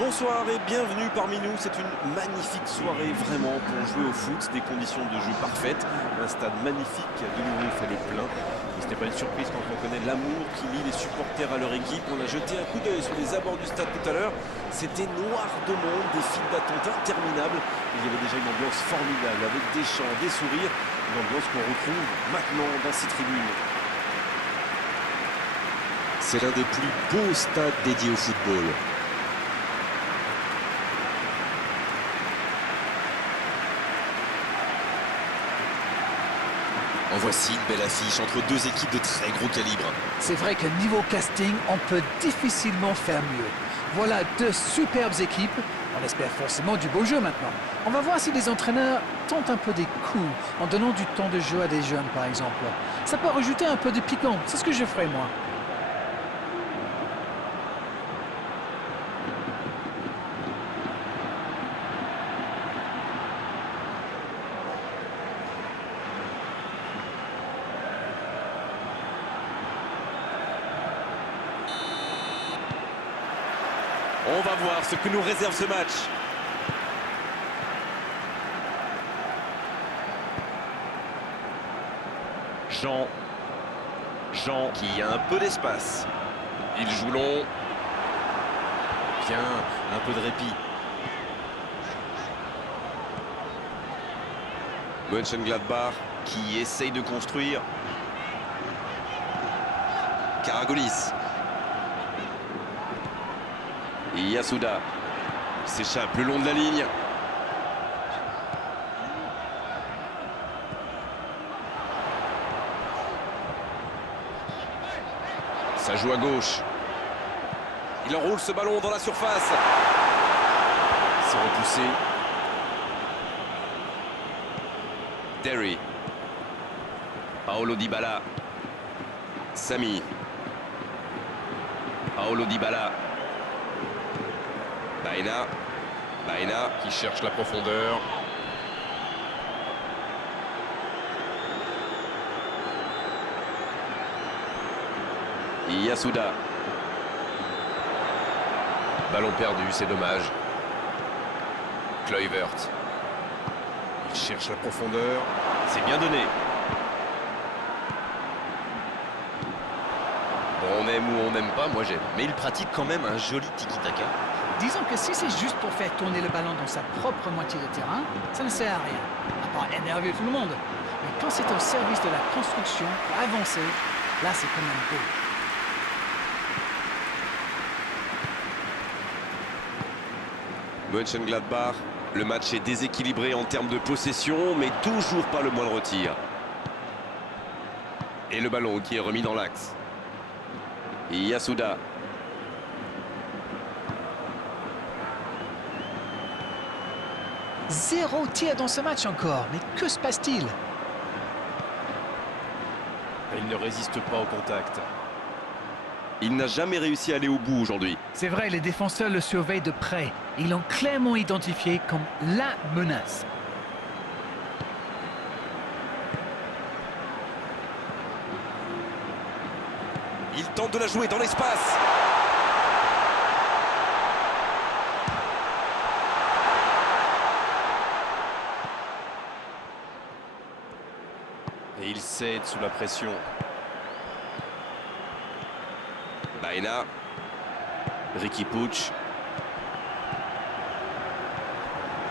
Bonsoir et bienvenue parmi nous. C'est une magnifique soirée vraiment pour jouer au foot, des conditions de jeu parfaites, un stade magnifique de nouveau, il fallait plein. Et ce n'est pas une surprise quand on connaît l'amour qui lie les supporters à leur équipe. On a jeté un coup d'œil sur les abords du stade tout à l'heure. C'était noir de monde, des files d'attente interminables. Il y avait déjà une ambiance formidable avec des chants, des sourires, une ambiance qu'on retrouve maintenant dans ces tribunes. C'est l'un des plus beaux stades dédiés au football. En voici une belle affiche entre deux équipes de très gros calibre. C'est vrai que niveau casting, on peut difficilement faire mieux. Voilà deux superbes équipes. On espère forcément du beau jeu maintenant. On va voir si les entraîneurs tentent un peu des coups en donnant du temps de jeu à des jeunes, par exemple. Ça peut rajouter un peu de piquant. C'est ce que je ferai, moi. On va voir ce que nous réserve ce match. Jean qui a un peu d'espace. Il joue long. Bien, un peu de répit. Mönchengladbach qui essaye de construire. Karagolis. Et Yasuda s'échappe le long de la ligne. Ça joue à gauche. Il enroule ce ballon dans la surface. C'est repoussé. Derry. Paolo Dybala. Sami. Paolo Dybala. Baena qui cherche la profondeur. Yasuda. Ballon perdu, c'est dommage. Kluivert. Il cherche la profondeur. C'est bien donné. Bon, on aime ou on n'aime pas, moi j'aime. Mais il pratique quand même un joli tiki-taka. Disons que si c'est juste pour faire tourner le ballon dans sa propre moitié de terrain, ça ne sert à rien, à part énerver tout le monde. Mais quand c'est au service de la construction, pour avancer, là c'est quand même beau. Mönchengladbach, le match est déséquilibré en termes de possession, mais toujours pas le moindre tir. Et le ballon qui est remis dans l'axe. Yasuda. Zéro tir dans ce match encore, mais que se passe-t-il? Il ne résiste pas au contact. Il n'a jamais réussi à aller au bout aujourd'hui. C'est vrai, les défenseurs le surveillent de près. Ils l'ont clairement identifié comme la menace. Il tente de la jouer dans l'espace. Et il cède sous la pression. Baena. Riqui Puig.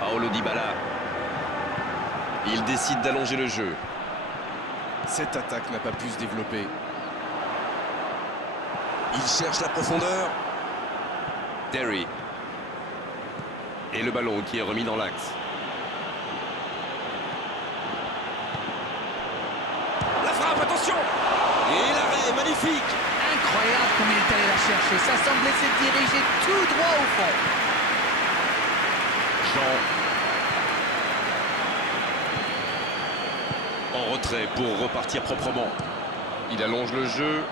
Paolo Dybala. Il décide d'allonger le jeu. Cette attaque n'a pas pu se développer. Il cherche la profondeur. Derry. Et le ballon qui est remis dans l'axe. La frappe, attention! Et l'arrêt, magnifique! Incroyable comme il est allé la chercher. Ça semblait se diriger tout droit au fond. Jean. En retrait pour repartir proprement. Il allonge le jeu.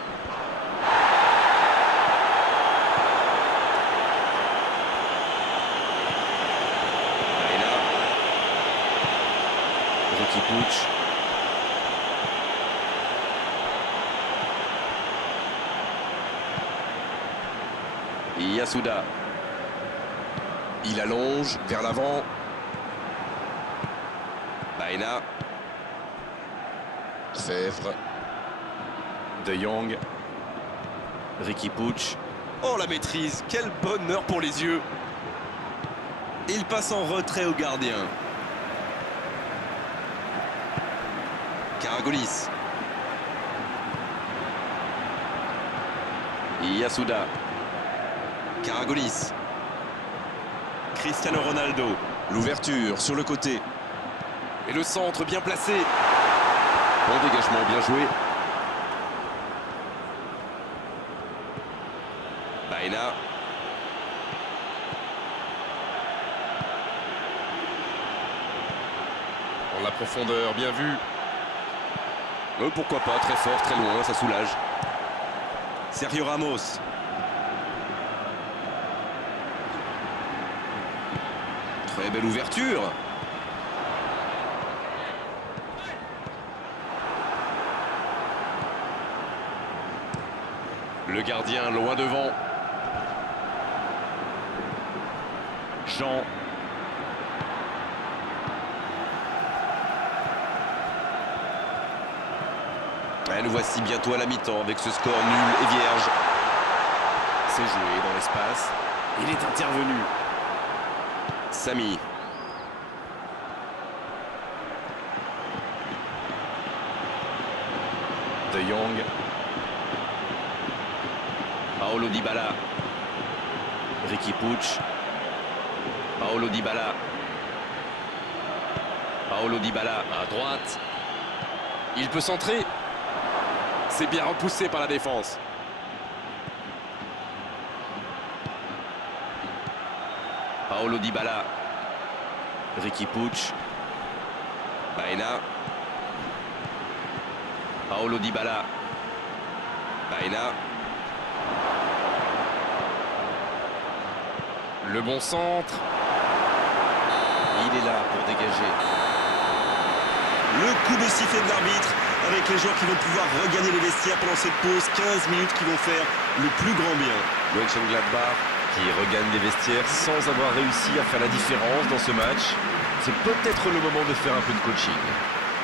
Baena. Riqui Puig. Yasuda. Il allonge vers l'avant. Baena. Fèvre. De Jong. Riqui Puig. Oh, la maîtrise, quel bonheur pour les yeux. Il passe en retrait au gardien. Karagolis. Yasuda. Karagolis. Cristiano Ronaldo. L'ouverture sur le côté. Et le centre bien placé. Bon dégagement, bien joué. Baena. En la profondeur, bien vu. Pourquoi pas, très fort, très loin, ça soulage. Sergio Ramos. Très belle ouverture. Le gardien loin devant. Jean. Nous voici bientôt à la mi-temps avec ce score nul et vierge. C'est joué dans l'espace. Il est intervenu. Samy. De Jong. Paulo Dybala. Riqui Puig. Paulo Dybala. Paulo Dybala. À droite. Il peut centrer. C'est bien repoussé par la défense. Paulo Dybala. Riqui Puig. Baena. Paulo Dybala. Baena. Le bon centre. Il est là pour dégager. Le coup de sifflet de l'arbitre avec les joueurs qui vont pouvoir regagner les vestiaires pendant cette pause. 15 minutes qui vont faire le plus grand bien. Mönchengladbach qui regagne les vestiaires sans avoir réussi à faire la différence dans ce match. C'est peut-être le moment de faire un peu de coaching.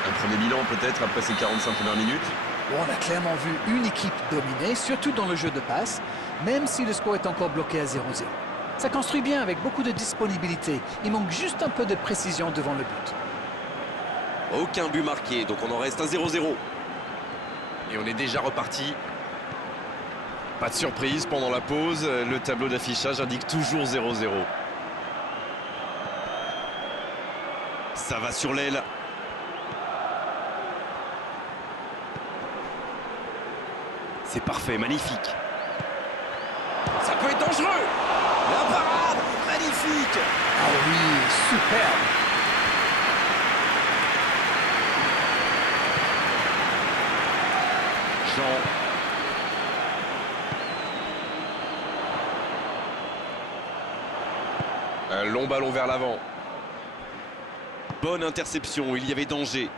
Un premier bilan peut-être après ces 45 premières minutes. Bon, on a clairement vu une équipe dominée, surtout dans le jeu de passe, même si le score est encore bloqué à 0-0. Ça construit bien avec beaucoup de disponibilité. Il manque juste un peu de précision devant le but. Aucun but marqué, donc on en reste à 0-0. Et on est déjà reparti. Pas de surprise pendant la pause. Le tableau d'affichage indique toujours 0-0. Ça va sur l'aile. C'est parfait, magnifique. Ça peut être dangereux. La parade, magnifique. Ah oui, superbe. Jean. Un long ballon vers l'avant. Bonne interception, il y avait danger.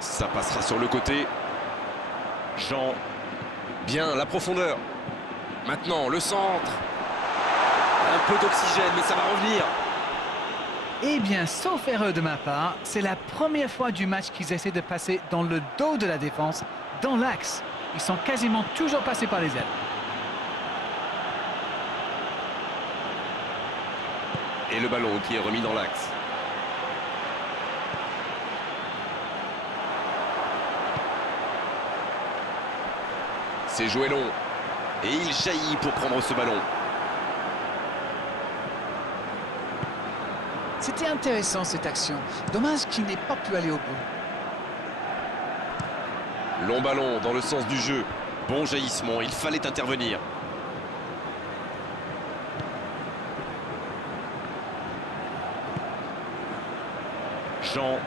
Ça passera sur le côté. Jean. Bien, la profondeur. Maintenant, le centre. Un peu d'oxygène, mais ça va revenir. Eh bien, sauf erreur de ma part, c'est la première fois du match qu'ils essaient de passer dans le dos de la défense, dans l'axe. Ils sont quasiment toujours passés par les ailes. Et le ballon qui est remis dans l'axe. C'est joué long. Et il jaillit pour prendre ce ballon. C'était intéressant cette action. Dommage qu'il n'ait pas pu aller au bout. Long ballon dans le sens du jeu. Bon jaillissement, il fallait intervenir. Jean.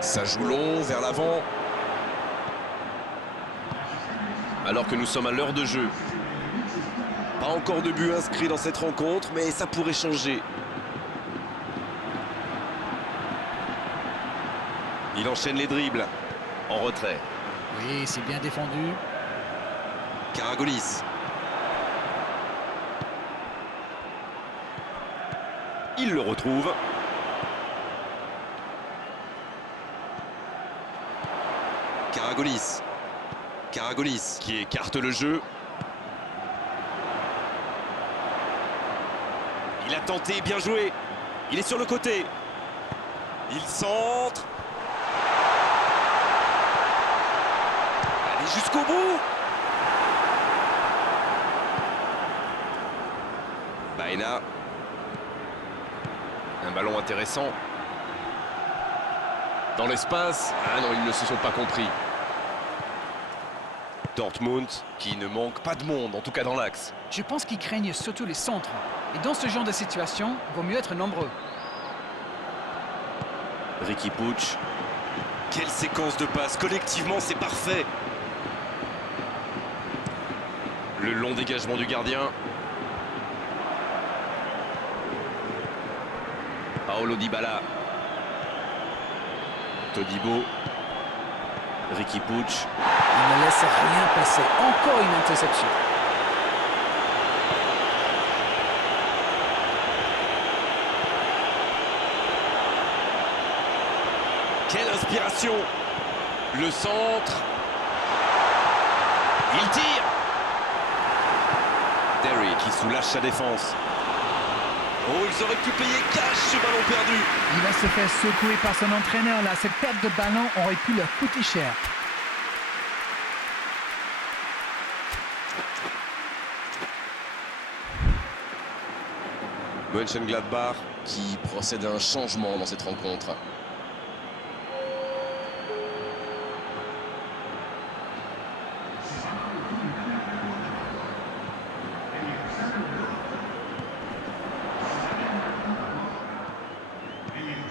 Ça joue long vers l'avant. Alors que nous sommes à l'heure de jeu. Pas encore de but inscrit dans cette rencontre, mais ça pourrait changer. Il enchaîne les dribbles. En retrait. Oui, c'est bien défendu. Karagolis. Il le retrouve. Karagolis. Karagolis. Qui écarte le jeu. Il a tenté, bien joué. Il est sur le côté. Il centre. Allez jusqu'au bout. Baena. Un ballon intéressant. Dans l'espace. Ah non, ils ne se sont pas compris. Dortmund qui ne manque pas de monde, en tout cas dans l'axe. Je pense qu'ils craignent surtout les centres. Et dans ce genre de situation, il vaut mieux être nombreux. Riqui Puig. Quelle séquence de passes. Collectivement, c'est parfait. Le long dégagement du gardien. Paulo Dybala. Todibo. Riqui Puig. Il ne laisse rien passer. Encore une interception. Quelle inspiration! Le centre. Il tire. Derry qui soulage sa défense. Oh, ils auraient pu payer cash ce ballon perdu. Il va se faire secouer par son entraîneur là. Cette perte de ballon aurait pu leur coûter cher. Mönchengladbach qui procède à un changement dans cette rencontre.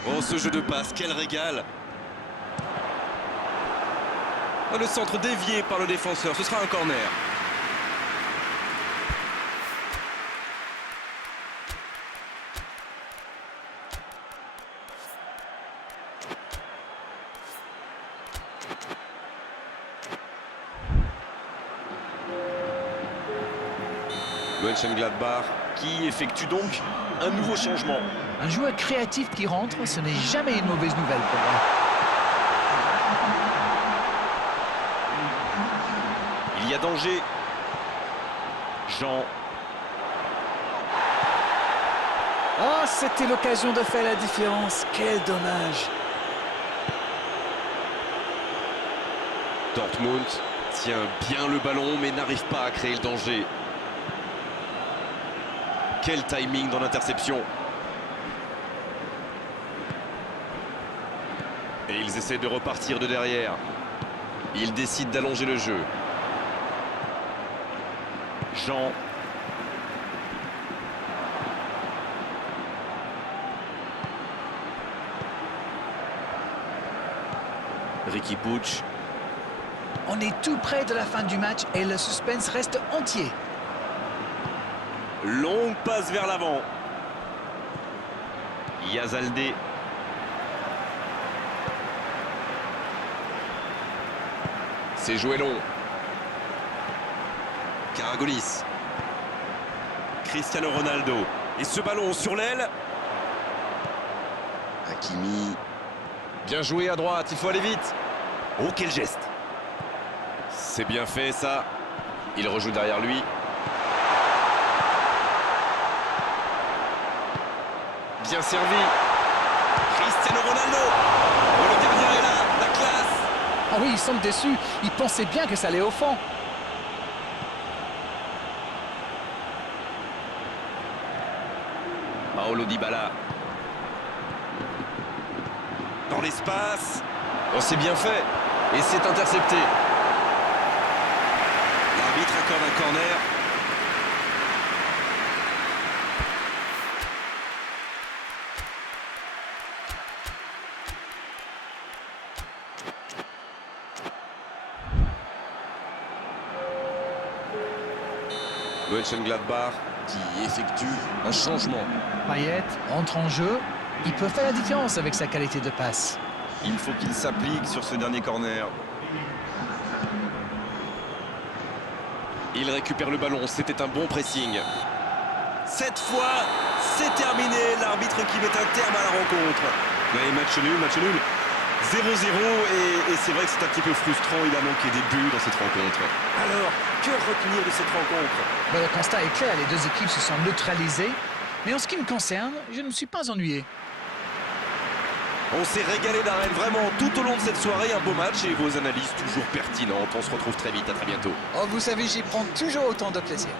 Oh, ce jeu de passe, quel régal. Le centre dévié par le défenseur, ce sera un corner. Mönchengladbach qui effectue donc un nouveau changement. Un joueur créatif qui rentre, ce n'est jamais une mauvaise nouvelle pour moi. Il y a danger. Jean. Oh, c'était l'occasion de faire la différence. Quel dommage. Dortmund tient bien le ballon mais n'arrive pas à créer le danger. Quel timing dans l'interception. Et ils essaient de repartir de derrière. Ils décident d'allonger le jeu. Jean. Riqui Puig. On est tout près de la fin du match et le suspense reste entier. Longue passe vers l'avant. Yazalde. C'est joué long. Karagolis. Cristiano Ronaldo. Et ce ballon sur l'aile. Hakimi. Bien joué à droite, il faut aller vite. Oh, quel geste. C'est bien fait ça. Il rejoue derrière lui. Bien servi. Cristiano Ronaldo. Oh, le gardien est là, la classe. Ah oui, ils sont déçus. Ils pensaient bien que ça allait au fond. Paulo Dybala. Dans l'espace. Oh, c'est bien fait. Et c'est intercepté. L'arbitre accorde un corner. Mönchengladbach qui effectue un changement. Payet entre en jeu. Il peut faire la différence avec sa qualité de passe. Il faut qu'il s'applique sur ce dernier corner. Il récupère le ballon, c'était un bon pressing. Cette fois, c'est terminé. L'arbitre qui met un terme à la rencontre. Oui, match nul, match nul. 0-0 et c'est vrai que c'est un petit peu frustrant. Il a manqué des buts dans cette rencontre. Alors, que retenir de cette rencontre? Ben, le constat est clair, les deux équipes se sont neutralisées. Mais en ce qui me concerne, je ne me suis pas ennuyé. On s'est régalé d'Arène vraiment tout au long de cette soirée. Un beau match et vos analyses toujours pertinentes. On se retrouve très vite. À très bientôt. Oh, vous savez, j'y prends toujours autant de plaisir.